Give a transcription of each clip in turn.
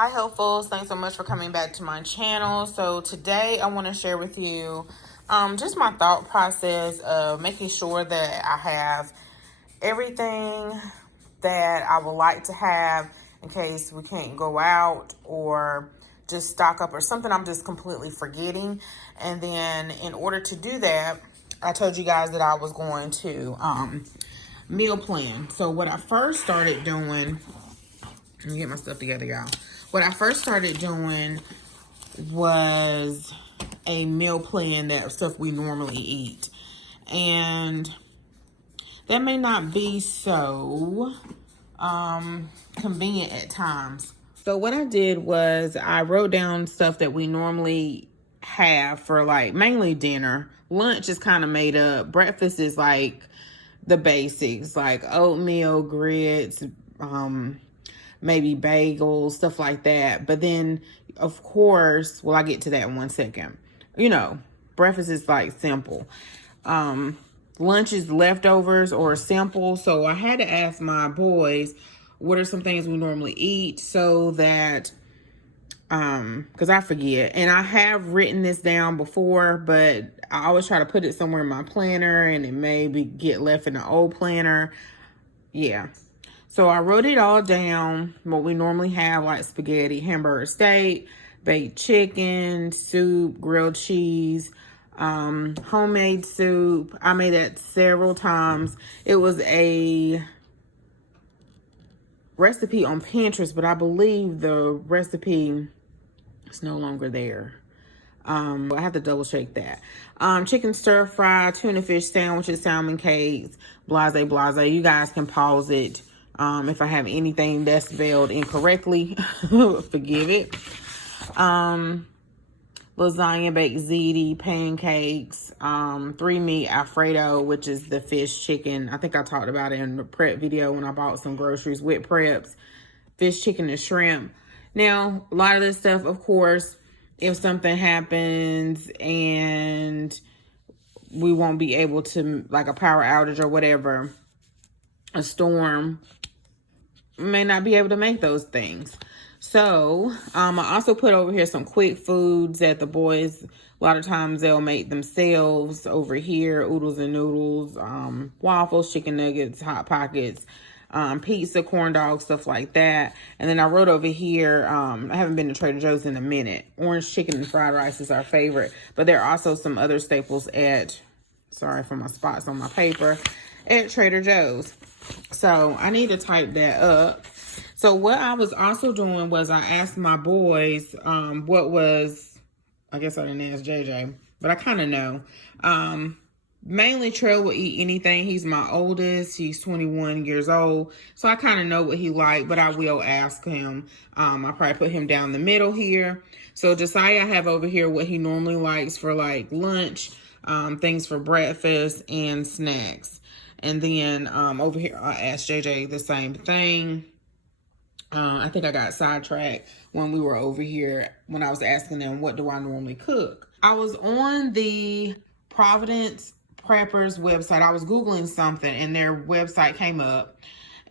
Hi hopefuls, thanks so much for coming back to my channel. So today I want to share with you just my thought process of making sure that I have everything that I would like to have in case we can't go out or just stock up or something I'm just completely forgetting. And then in order to do that, I told you guys that I was going to meal plan. So what I first started doing, let me get my stuff together, y'all. What I first started doing was a meal plan that stuff we normally eat. And that may not be so convenient at times. So what I did was I wrote down stuff that we normally have for like mainly dinner. Lunch is kind of made up. Breakfast is like the basics, like oatmeal, grits, maybe bagels, stuff like that. But then, of course, well, I'll get to that in 1 second. You know, breakfast is like simple. Lunch is leftovers or simple. So I had to ask my boys, what are some things we normally eat so that, because I forget. And I have written this down before, but I always try to put it somewhere in my planner and it maybe get left in the old planner. Yeah. So I wrote it all down, what we normally have, like spaghetti, hamburger steak, baked chicken, soup, grilled cheese, homemade soup. I made that several times. It was a recipe on Pinterest, but I believe the recipe is no longer there. I have to double check that. Chicken stir fry, tuna fish sandwiches, salmon cakes, blase blase. You guys can pause it. If I have anything that's spelled incorrectly, forgive it. Lasagna, baked ziti, pancakes, 3-meat Alfredo, which is the fish chicken. I think I talked about it in the prep video when I bought some groceries with preps. Fish, chicken, and shrimp. Now, a lot of this stuff, of course, if something happens and we won't be able to, like a power outage or whatever, a storm, may not be able to make those things. So I also put over here some quick foods that the boys, a lot of times they'll make themselves over here. Oodles and noodles, waffles, chicken nuggets, hot pockets, pizza, corn dogs, stuff like that. And then I wrote over here, I haven't been to Trader Joe's in a minute. Orange chicken and fried rice is our favorite, but there are also some other staples at, sorry for my spots on my paper, at Trader Joe's. So I need to type that up. So what I was also doing was I asked my boys what was, I guess I didn't ask JJ, but I kind of know. Mainly Trail will eat anything. He's my oldest. He's 21 years old. So I kind of know what he likes, but I will ask him. I'll probably put him down the middle here. So Josiah, I have over here what he normally likes for like lunch, things for breakfast and snacks. And then over here, I asked JJ the same thing. I think I got sidetracked when we were over here when I was asking them, what do I normally cook? I was on the Providence Preppers website. I was Googling something and their website came up.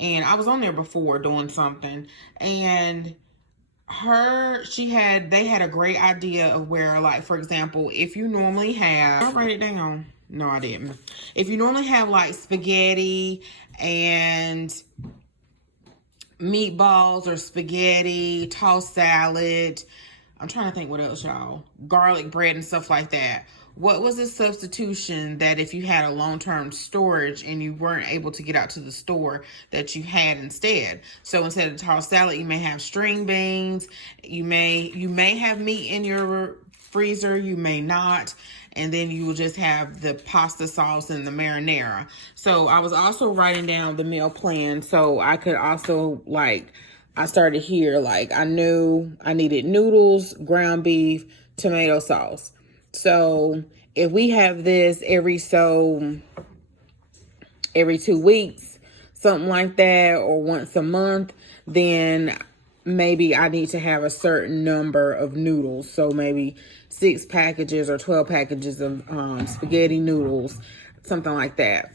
And I was on there before doing something. And they had a great idea of where, like, for example, if you normally have, I'll write it down. No, I didn't. If you normally have like spaghetti and meatballs or spaghetti, tossed salad, I'm trying to think what else, y'all, garlic bread and stuff like that. What was a substitution that if you had a long-term storage and you weren't able to get out to the store that you had instead? So instead of tossed salad, you may have string beans. You may have meat in your freezer, you may not. And then you will just have the pasta sauce and the marinara. So I was also writing down the meal plan so I could also, like, I started here, like I knew I needed noodles, ground beef, tomato sauce. So if we have this every 2 weeks, something like that, or once a month, then maybe I need to have a certain number of noodles. So maybe 6 packages or 12 packages of spaghetti noodles, something like that.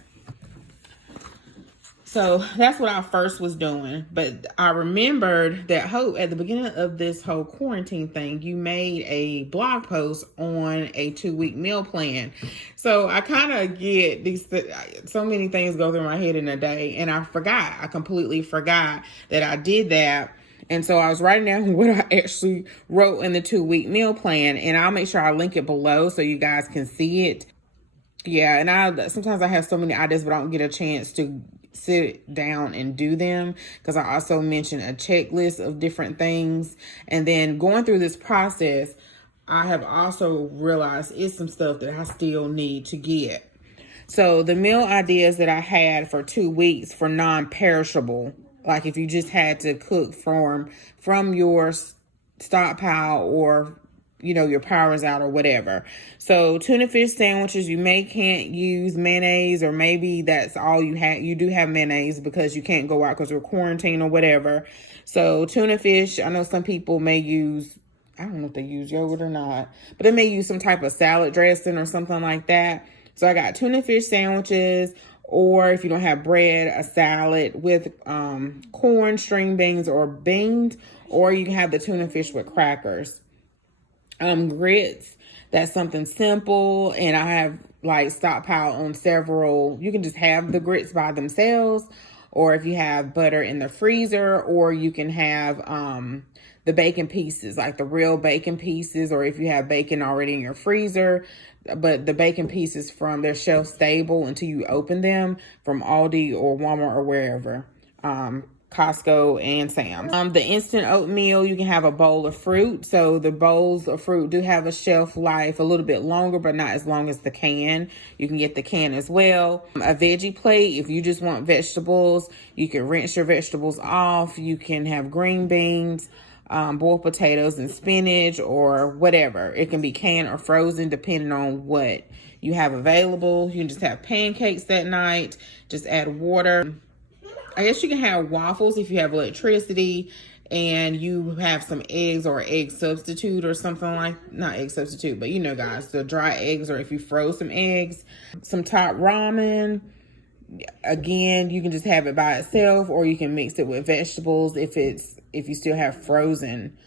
So that's what I first was doing. But I remembered that Hope, at the beginning of this whole quarantine thing, you made a blog post on a 2-week meal plan. So I kind of get these, so many things go through my head in a day. And I completely forgot that I did that. And so I was writing down what I actually wrote in the 2-week meal plan. And I'll make sure I link it below so you guys can see it. Yeah, and sometimes I have so many ideas, but I don't get a chance to sit down and do them, because I also mentioned a checklist of different things. And then going through this process, I have also realized it's some stuff that I still need to get. So the meal ideas that I had for 2 weeks for non-perishable, like if you just had to cook from your stockpile, or your power is out or whatever. So tuna fish sandwiches, you can't use mayonnaise, or maybe that's all you have. You do have mayonnaise because you can't go out because we're quarantined or whatever. So tuna fish, I know some people may use, I don't know if they use yogurt or not, but they may use some type of salad dressing or something like that. So I got tuna fish sandwiches, or if you don't have bread, a salad with corn, string beans, or beans, or you can have the tuna fish with crackers. Grits, that's something simple, and I have stockpile on several. You can just have the grits by themselves, or if you have butter in the freezer, or you can have the bacon pieces, like the real bacon pieces, or if you have bacon already in your freezer, but the bacon pieces they're shelf stable until you open them, from Aldi or Walmart or wherever. Costco and Sam's. The instant oatmeal, you can have a bowl of fruit. So the bowls of fruit do have a shelf life a little bit longer, but not as long as the can. You can get the can as well. A veggie plate, if you just want vegetables, you can rinse your vegetables off. You can have green beans, boiled potatoes and spinach, or whatever. It can be canned or frozen depending on what you have available. You can just have pancakes that night. Just add water. I guess you can have waffles if you have electricity and you have some eggs or egg substitute or something not egg substitute, but guys, the dry eggs, or if you froze some eggs, some top ramen. Again, you can just have it by itself, or you can mix it with vegetables if you still have frozen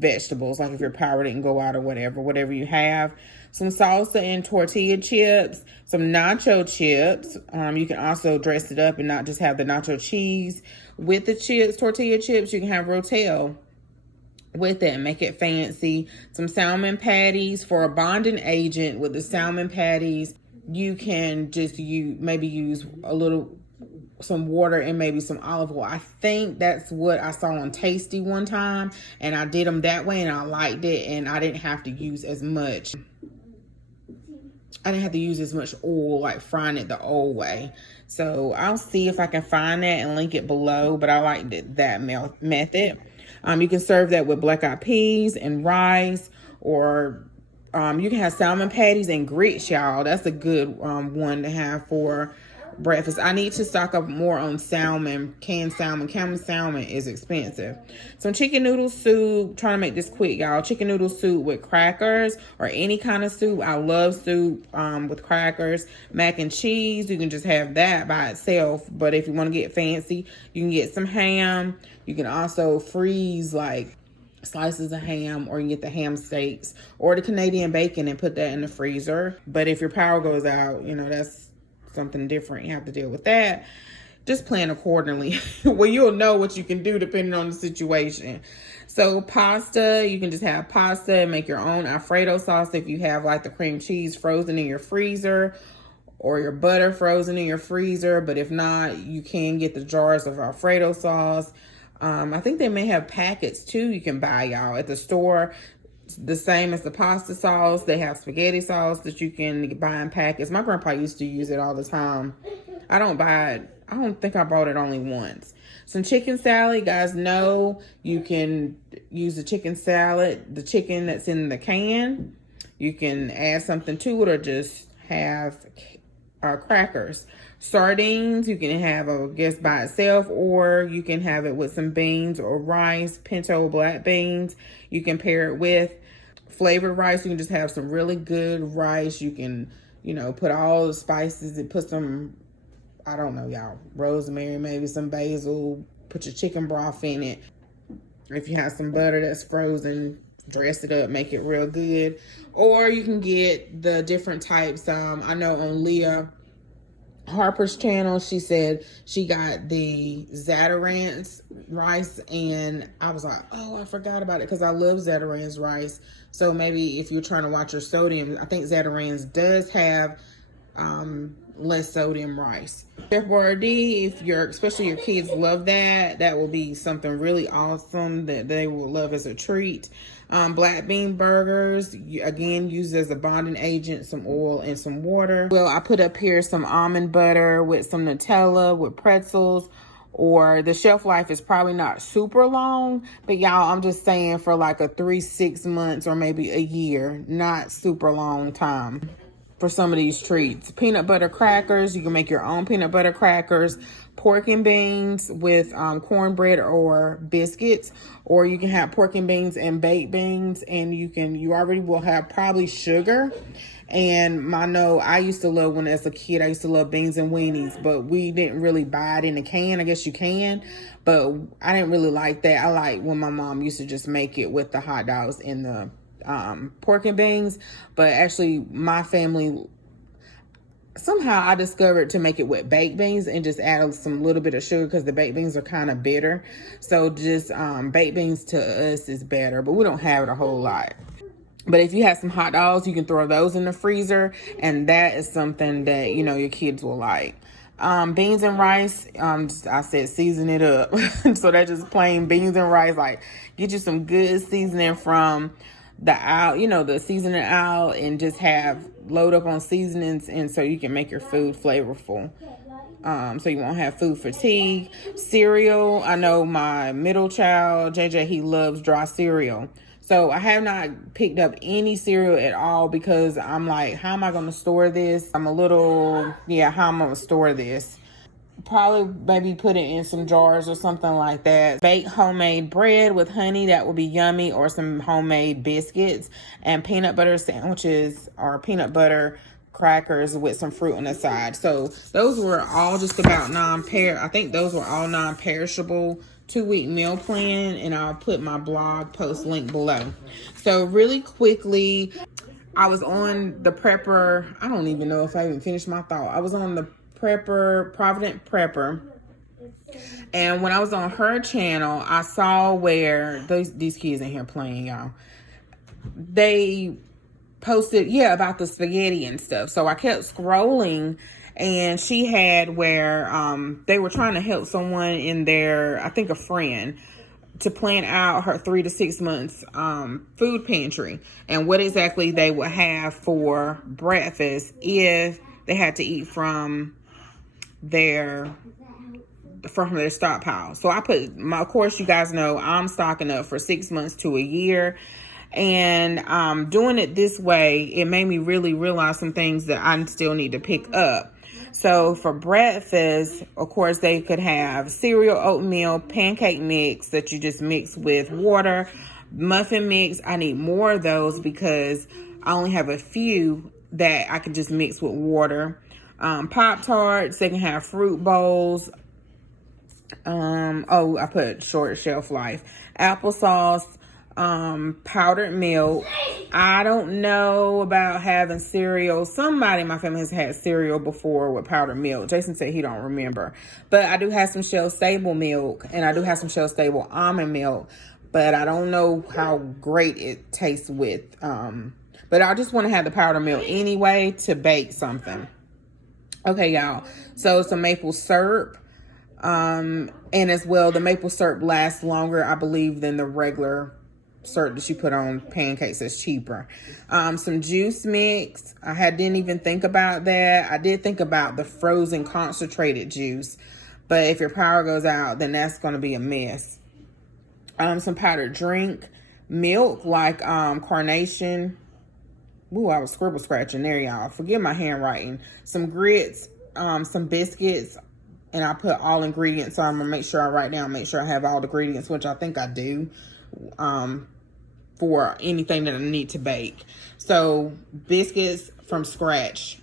vegetables, like if your power didn't go out or whatever you have. Some salsa and tortilla chips, some nacho chips. You can also dress it up and not just have the nacho cheese with the chips, tortilla chips. You can have rotel with it and make it fancy. Some salmon patties. For a bonding agent with the salmon patties, you can just maybe use some water and maybe some olive oil. I think that's what I saw on Tasty one time, and I did them that way and I liked it, and I didn't have to use as much. Oil, like frying it the old way. So I'll see if I can find that and link it below, but I liked that method. You can serve that with black eyed peas and rice, or you can have salmon patties and grits, y'all. That's a good one to have for breakfast. I need to stock up more on salmon, canned salmon. Canned salmon is expensive. Some chicken noodle soup. Trying to make this quick, y'all. Chicken noodle soup with crackers, or any kind of soup. I love soup with crackers. Mac and cheese, you can just have that by itself, but if you want to get fancy, you can get some ham. You can also freeze slices of ham, or you can get the ham steaks or the Canadian bacon and put that in the freezer. But if your power goes out, that's something different. You have to deal with that. Just plan accordingly. Well, you'll know what you can do depending on the situation. So pasta, you can just have pasta and make your own Alfredo sauce if you have the cream cheese frozen in your freezer, or your butter frozen in your freezer. But if not, you can get the jars of Alfredo sauce. I think they may have packets too you can buy, y'all, at the store. The same as the pasta sauce. They have spaghetti sauce that you can buy in packets. My grandpa used to use it all the time. I don't buy it. I don't think I bought it only once. Some chicken salad. You guys know you can use the chicken salad, the chicken that's in the can. You can add something to it, or just have crackers. Sardines, you can have, I guess, by itself, or you can have it with some beans or rice, pinto black beans. You can pair it with flavored rice. You can just have some really good rice. You can, put all the spices and put some I don't know, y'all, rosemary, maybe some basil, put your chicken broth in it. If you have some butter that's frozen, dress it up, make it real good. Or you can get the different types. I know on Leah Harper's channel, she said she got the Zatarans rice, and I was like, oh, I forgot about it, because I love Zatarans rice. So maybe if you're trying to watch your sodium, I think Zatarans does have less sodium rice. Chef Boyardee, if especially your kids love that will be something really awesome that they will love as a treat. Black bean burgers, again, used as a bonding agent, some oil and some water. Well, I put up here some almond butter with some Nutella with pretzels, or the shelf life is probably not super long, but y'all, I'm just saying for like a 3-6 months or maybe a year, not super long time for some of these treats. Peanut butter crackers, you can make your own peanut butter crackers. Pork and beans with cornbread or biscuits, or you can have pork and beans and baked beans, and you already will have probably sugar. And I used to love, when as a kid, I used to love beans and weenies, but we didn't really buy it in a can. I guess you can, but I didn't really like that. I like when my mom used to just make it with the hot dogs and the pork and beans. But actually my family, somehow I discovered to make it with baked beans and just add some little bit of sugar, because the baked beans are kind of bitter. So just baked beans to us is better, but we don't have it a whole lot. But if you have some hot dogs, you can throw those in the freezer, and that is something that, your kids will like. Beans and rice, I said season it up. So that's just plain beans and rice. Like, get you some good seasoning from the aisle, the seasoning aisle, and just load up on seasonings, and so you can make your food flavorful. So you won't have food fatigue. Cereal, I know my middle child, JJ, he loves dry cereal. So I have not picked up any cereal at all, because I'm like, how am I going to store this? How am I going to store this? Probably maybe put it in some jars or something like that. Bake homemade bread with honey, that would be yummy, or some homemade biscuits, and peanut butter sandwiches or peanut butter crackers with some fruit on the side. So those were all just about I think those were all non-perishable 2-week meal plan, and I'll put my blog post link below. So really quickly, I was on the Prepper. I don't even know if I even finished my thought. I was on the Provident Prepper, and when I was on her channel, I saw where these kids in here playing, y'all. They posted about the spaghetti and stuff. So I kept scrolling, and she had where they were trying to help someone in I think a friend, to plan out her 3 to 6 months food pantry, and what exactly they would have for breakfast if they had to eat from their stockpile. So I put of course, you guys know I'm stocking up for 6 months to a year, and doing it this way, it made me really realize some things that I still need to pick up. So for breakfast, of course, they could have cereal, oatmeal, pancake mix that you just mix with water, muffin mix. I need more of those because I only have a few that I can just mix with water. Pop-Tarts, they can have fruit bowls. I put short shelf life. Applesauce, powdered milk. I don't know about having cereal. Somebody in my family has had cereal before with powdered milk. Jason said he don't remember. But I do have some shelf-stable milk, and I do have some shelf-stable almond milk. But I don't know how great it tastes with. But I just want to have the powdered milk anyway to bake something. Okay, y'all. So some maple syrup. And as well, the maple syrup lasts longer, I believe, than the regular syrup that you put on pancakes. It's cheaper. Some juice mix. Didn't even think about that. I did think about the frozen concentrated juice, but if your power goes out, then that's going to be a mess. Some powdered drink, milk like Carnation. Ooh, I was scribble scratching there, y'all. Forgive my handwriting. Some grits, some biscuits. And I put all ingredients, so I'm going to make sure I write down, make sure I have all the ingredients, which I think I do, for anything that I need to bake. So biscuits from scratch.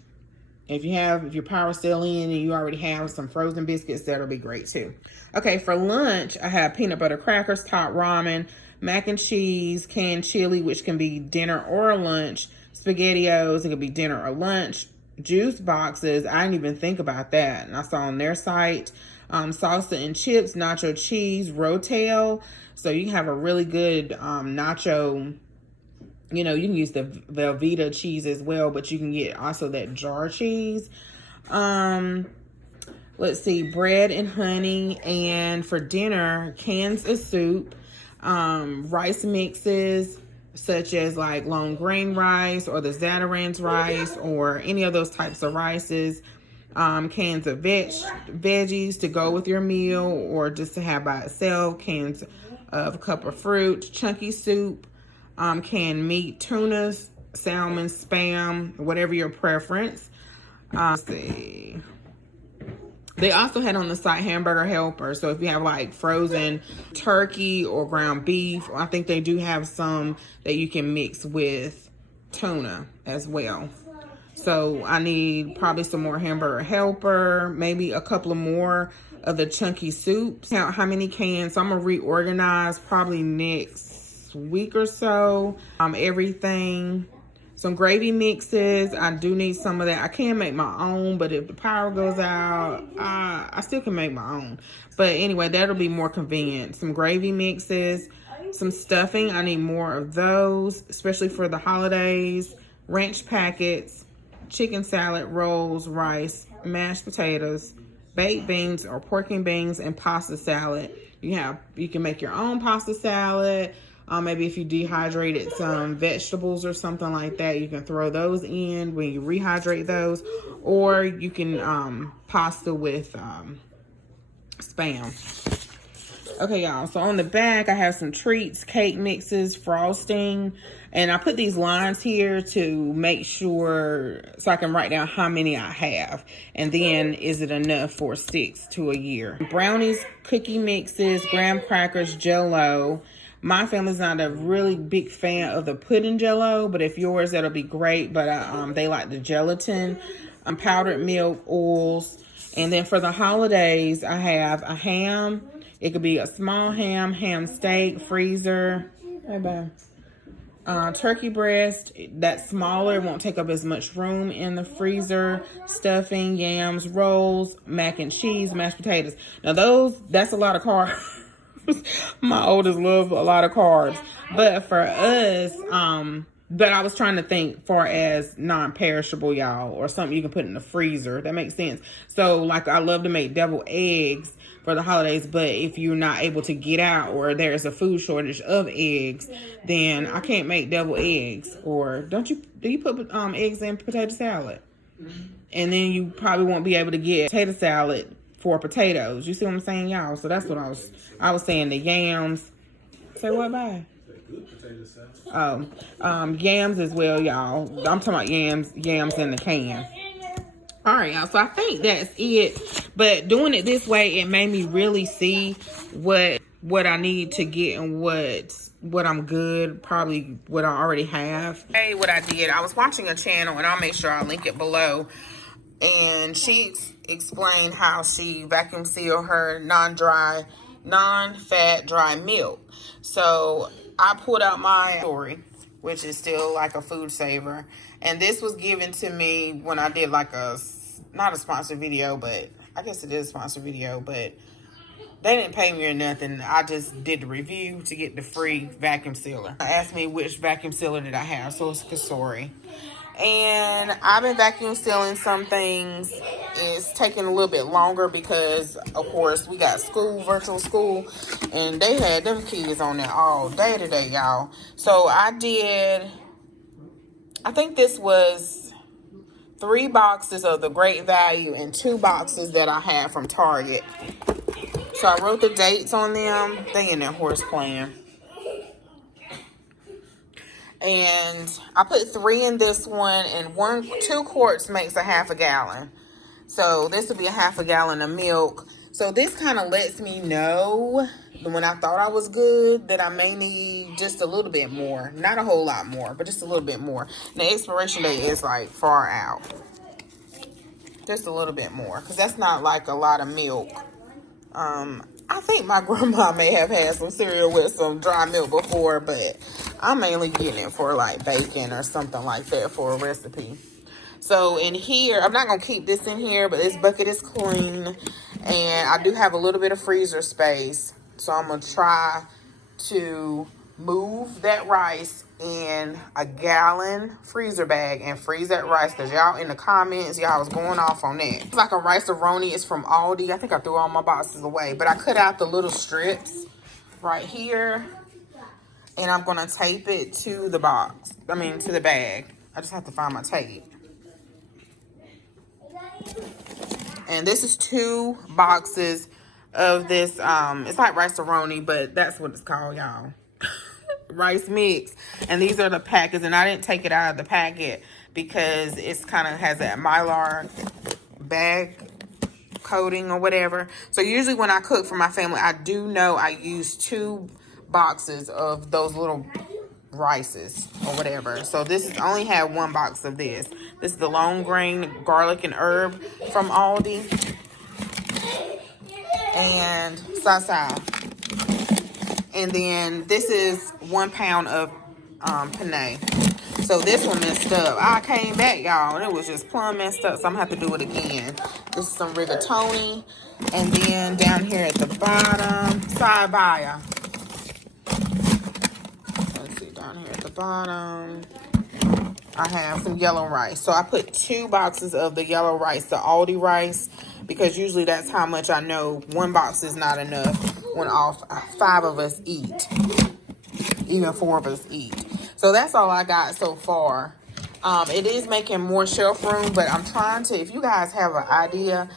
If your power's still in and you already have some frozen biscuits, that'll be great too. Okay, for lunch, I have peanut butter crackers, top ramen, mac and cheese, canned chili, which can be dinner or lunch, SpaghettiOs, it could be dinner or lunch, juice boxes. I didn't even think about that. And I saw on their site, salsa and chips, nacho cheese, Rotel. So you can have a really good nacho. You know, you can use the Velveeta cheese as well, but you can get also that jar cheese. Let's see, bread and honey. And for dinner, cans of soup, rice mixes, such as like long grain rice or the Zatarain's rice or any of those types of rices. Cans of veggies to go with your meal or just to have by itself. Cans of a cup of fruit, chunky soup, canned meat, tuna, salmon, Spam, whatever your preference. Let's see. They also had on the site hamburger helper. So if you have like frozen turkey or ground beef, I think they do have some that you can mix with tuna as well. So I need probably some more hamburger helper, maybe a couple of more of the chunky soups. Count how many cans. So I'm gonna reorganize probably next week or so. Everything. Some gravy mixes. I do need some of that. I can make my own, but if the power goes out, I still can make my own. But anyway, that'll be more convenient. Some gravy mixes, some stuffing. I need more of those, especially for the holidays. Ranch packets, chicken salad, rolls, rice, mashed potatoes, baked beans or pork and beans, and pasta salad. You can make your own pasta salad. Maybe if you dehydrated some vegetables or something like that, you can throw those in when you rehydrate those. Or you can pasta with Spam. Okay, y'all. So on the back, I have some treats, cake mixes, frosting. And I put these lines here to make sure, so I can write down how many I have. And then, is it enough for 6 to a year? Brownies, cookie mixes, graham crackers, Jell-O. My family's not a really big fan of the pudding Jell-O, but if yours, that'll be great. But they like the gelatin, powdered milk, oils. And then for the holidays, I have a ham. It could be a small ham, ham steak, freezer. Turkey breast, that's smaller, won't take up as much room in the freezer. Stuffing, yams, rolls, mac and cheese, mashed potatoes. Now that's a lot of carbs. My oldest loves a lot of carbs. But for us, but I was trying to think far as non-perishable, y'all, or something you can put in the freezer. That makes sense. So like I love to make deviled eggs for the holidays, but if you're not able to get out or there's a food shortage of eggs, then I can't make deviled eggs. Or do you put eggs in potato salad? And then you probably won't be able to get potato salad for potatoes. You see what I'm saying, y'all? So that's what I was saying. The yams. Say what, bye? Yams as well, y'all. I'm talking about yams in the can. All right, y'all. So I think that's it. But doing it this way, it made me really see what I need to get and what I'm good, probably what I already have. Hey, what I did, I was watching a channel, and I'll make sure I link it below. And she explained how she vacuum sealed her non-fat dry milk. So I pulled out my story, which is still like a food saver. And this was given to me when I did like not a sponsored video, but I guess it is a sponsored video, but they didn't pay me or nothing. I just did the review to get the free vacuum sealer. They asked me which vacuum sealer did I have, so it's Kasori. And I've been vacuum sealing some things. It's taking a little bit longer because, of course, we got virtual school, and they had them kids on there all day today, y'all. So I think this was 3 boxes of the Great Value and 2 boxes that I had from Target. So I wrote the dates on them. They in their horse playing. And I put 3 in this one, and 2 quarts makes a half a gallon. So this would be a half a gallon of milk. So this kind of lets me know when I thought I was good that I may need just a little bit more. Not a whole lot more, but just a little bit more. And the expiration date is like far out. Just a little bit more, because that's not like a lot of milk. I think my grandma may have had some cereal with some dry milk before, but I'm mainly getting it for like bacon or something like that for a recipe. So in here, I'm not going to keep this in here, but this bucket is clean. And I do have a little bit of freezer space. So I'm going to try to move that rice in a gallon freezer bag and freeze that rice, because y'all in the comments, y'all was going off on that. It's like a rice-a-roni. It's from Aldi. I think I threw all my boxes away, but I cut out the little strips right here, and I'm going to tape it to the box. I mean, to the bag. I just have to find my tape. And this is 2 boxes of this, it's like rice-a-roni, but that's what it's called, y'all. Rice mix. And these are the packets, and I didn't take it out of the packet because it's kind of has that Mylar bag coating or whatever. So usually when I cook for my family, I do know I use 2 boxes of those little rices or whatever. So this is only had 1 box of this. This is the long grain garlic and herb from Aldi. And salsa. And then this is 1 pound of penne. So this one messed up. I came back, y'all, and it was just plumb messed up. So I'm gonna have to do it again. This is some rigatoni. And then down here at the bottom, sabaya. Let's see, down here at the bottom, I have some yellow rice. So I put 2 boxes of the yellow rice, the Aldi rice, because usually that's how much I know 1 box is not enough when all 5 of us eat, even 4 of us eat. So that's all I got so far. It is making more shelf room, but I'm trying to, if you guys have an idea,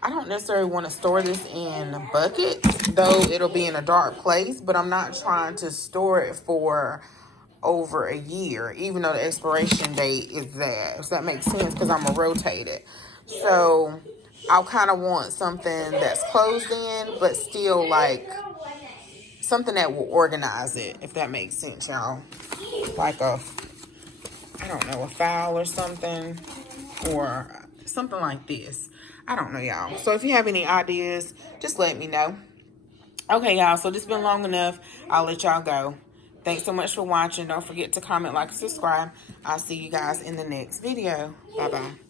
I don't necessarily want to store this in buckets, though it'll be in a dark place, but I'm not trying to store it for over a year, even though the expiration date is that. If that makes sense, because I'm going to rotate it. So I'll kind of want something that's closed in, but still like something that will organize it, if that makes sense, y'all. Like a, I don't know, a file or something, or something like this. I don't know, y'all. So if you have any ideas, just let me know. Okay, y'all, so this has been long enough. I'll let y'all go. Thanks so much for watching. Don't forget to comment, like, and subscribe. I'll see you guys in the next video. Bye-bye.